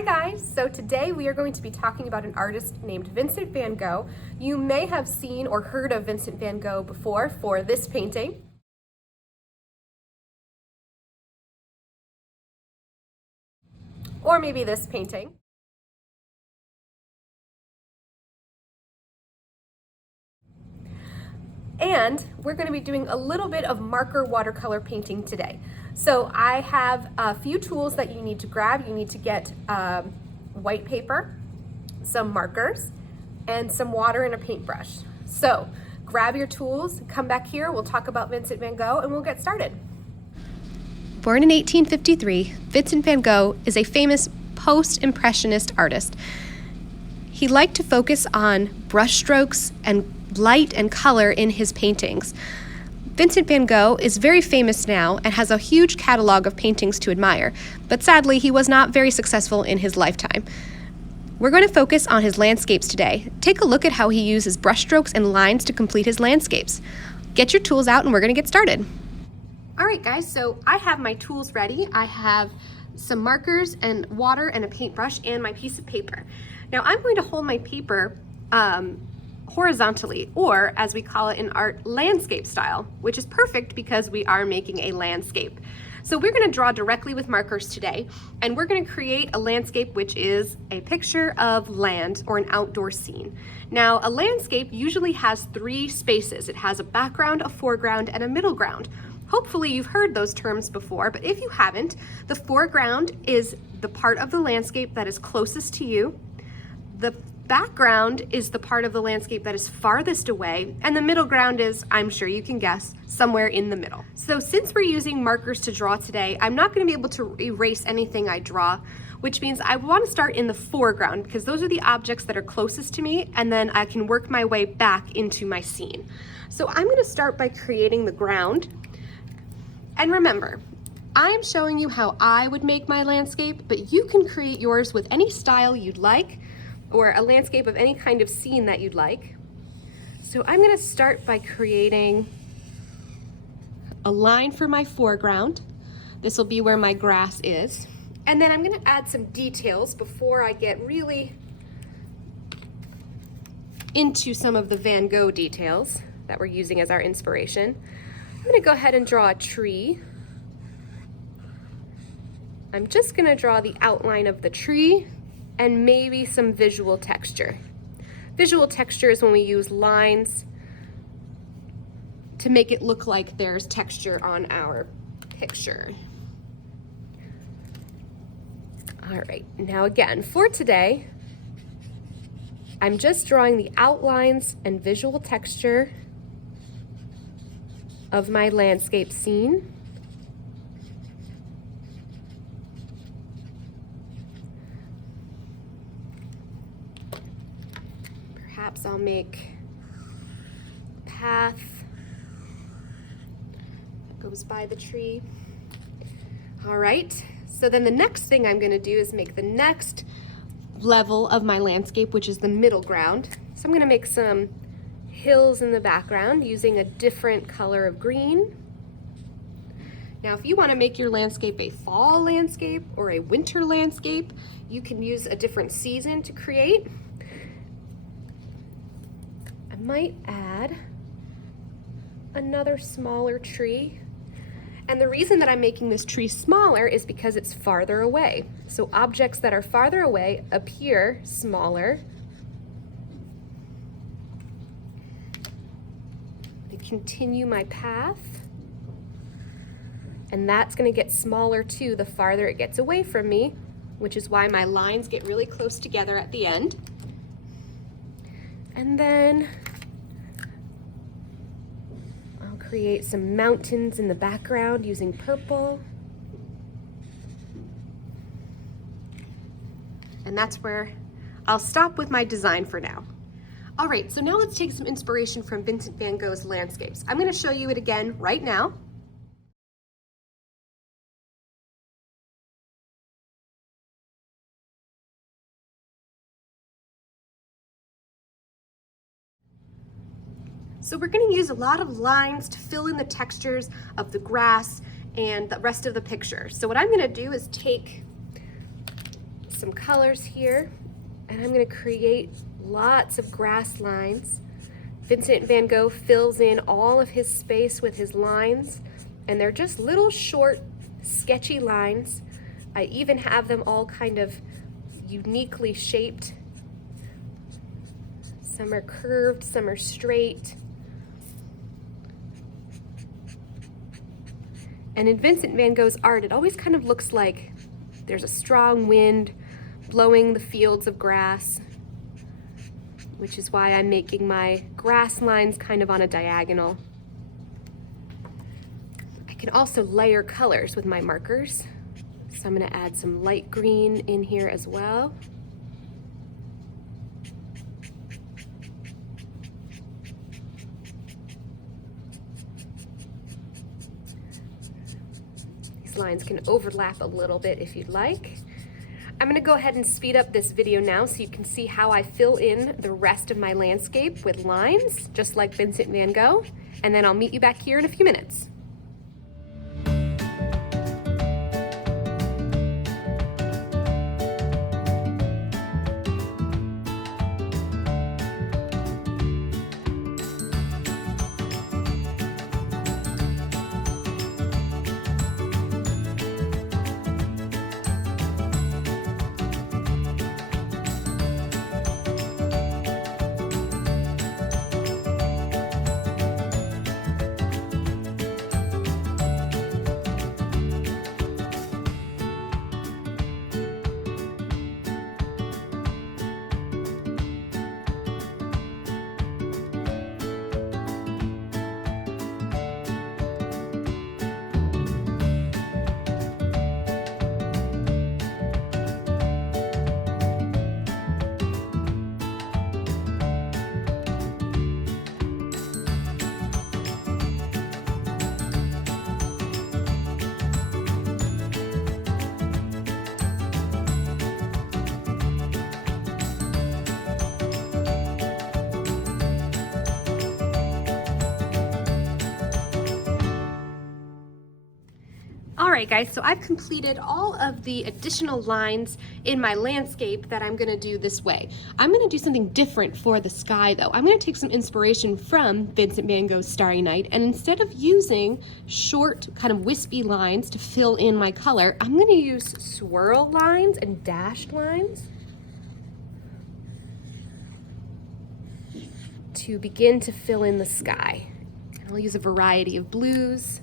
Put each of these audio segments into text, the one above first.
Hi guys! So today we are going to be talking about an artist named Vincent van Gogh. You may have seen or heard of Vincent van Gogh before for this painting. Or maybe this painting. And we're going to be doing a little bit of marker watercolor painting today. So I have a few tools that you need to grab. You need to get white paper, some markers, and some water and a paintbrush. So grab your tools, come back here, we'll talk about Vincent van Gogh, and we'll get started. Born in 1853, Vincent van Gogh is a famous post-impressionist artist. He liked to focus on brushstrokes and light and color in his paintings. Vincent van Gogh is very famous now and has a huge catalog of paintings to admire, but sadly he was not very successful in his lifetime. We're going to focus on his landscapes today. Take a look at how he uses brushstrokes and lines to complete his landscapes. Get your tools out and we're going to get started. Alright guys, so I have my tools ready. I have some markers and water and a paintbrush and my piece of paper. Now I'm going to hold my paper horizontally, or as we call it in art, landscape style, which is perfect because we are making a landscape. So we're going to draw directly with markers today, and we're going to create a landscape which is a picture of land or an outdoor scene. Now a landscape usually has three spaces. It has a background, a foreground, and a middle ground. Hopefully you've heard those terms before, but if you haven't, the foreground is the part of the landscape that is closest to you. The background is the part of the landscape that is farthest away, and the middle ground is, I'm sure you can guess, somewhere in the middle. So since we're using markers to draw today, I'm not going to be able to erase anything I draw, which means I want to start in the foreground because those are the objects that are closest to me, and then I can work my way back into my scene. So I'm going to start by creating the ground. And remember, I am showing you how I would make my landscape, but you can create yours with any style you'd like, or a landscape of any kind of scene that you'd like. So I'm going to start by creating a line for my foreground. This will be where my grass is. And then I'm going to add some details before I get really into some of the Van Gogh details that we're using as our inspiration. I'm going to go ahead and draw a tree. I'm just going to draw the outline of the tree and maybe some visual texture. Visual texture is when we use lines to make it look like there's texture on our picture. All right, now again, for today, I'm just drawing the outlines and visual texture of my landscape scene. Perhaps I'll make a path that goes by the tree. All right, so then the next thing I'm going to do is make the next level of my landscape, which is the middle ground. So I'm going to make some hills in the background using a different color of green. Now if you want to make your landscape a fall landscape or a winter landscape, you can use a different season to create. Might add another smaller tree. And the reason that I'm making this tree smaller is because it's farther away. So objects that are farther away appear smaller. I continue my path, and that's going to get smaller too the farther it gets away from me, which is why my lines get really close together at the end. And then I'll create some mountains in the background using purple. And that's where I'll stop with my design for now. All right, so now let's take some inspiration from Vincent van Gogh's landscapes. I'm going to show you it again right now. So we're going to use a lot of lines to fill in the textures of the grass and the rest of the picture. So what I'm going to do is take some colors here, and I'm going to create lots of grass lines. Vincent van Gogh fills in all of his space with his lines, and they're just little short, sketchy lines. I even have them all kind of uniquely shaped. Some are curved, some are straight. And in Vincent van Gogh's art, it always kind of looks like there's a strong wind blowing the fields of grass, which is why I'm making my grass lines kind of on a diagonal. I can also layer colors with my markers. So I'm going to add some light green in here as well. These lines can overlap a little bit if you'd like. I'm going to go ahead and speed up this video now so you can see how I fill in the rest of my landscape with lines, just like Vincent van Gogh, and then I'll meet you back here in a few minutes. Alright guys, so I've completed all of the additional lines in my landscape that I'm going to do this way. I'm going to do something different for the sky though. I'm going to take some inspiration from Vincent van Gogh's Starry Night, and instead of using short kind of wispy lines to fill in my color, I'm going to use swirl lines and dashed lines to begin to fill in the sky. I'll use a variety of blues.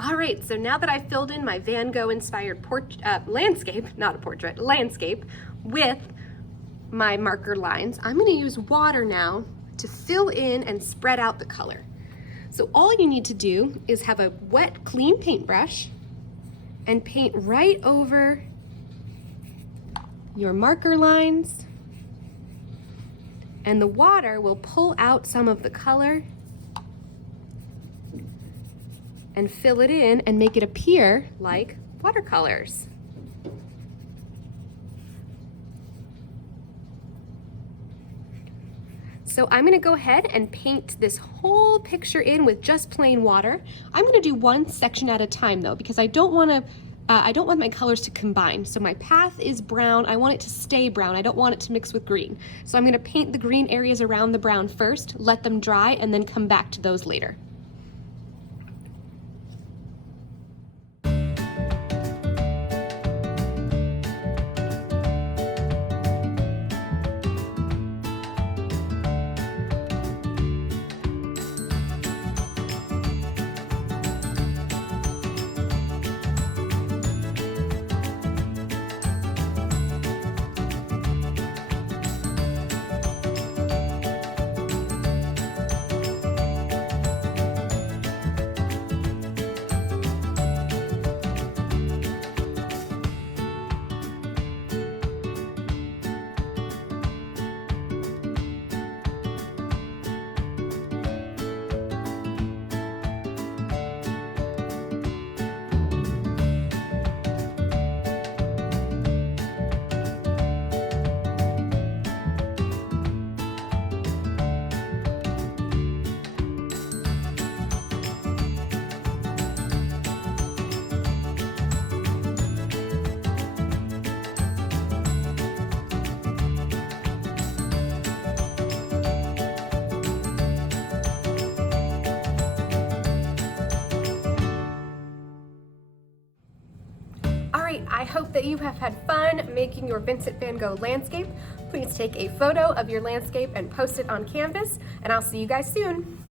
All right, so now that I've filled in my Van Gogh inspired landscape, not a portrait, landscape, with my marker lines, I'm gonna use water now to fill in and spread out the color. So all you need to do is have a wet, clean paintbrush and paint right over your marker lines, and the water will pull out some of the color and fill it in and make it appear like watercolors. So I'm gonna go ahead and paint this whole picture in with just plain water. I'm gonna do one section at a time though, because I don't want my colors to combine. So my path is brown, I want it to stay brown, I don't want it to mix with green. So I'm gonna paint the green areas around the brown first, let them dry, and then come back to those later. right, I hope that you have had fun making your Vincent van Gogh landscape. Please take a photo of your landscape and post it on Canvas, and I'll see you guys soon.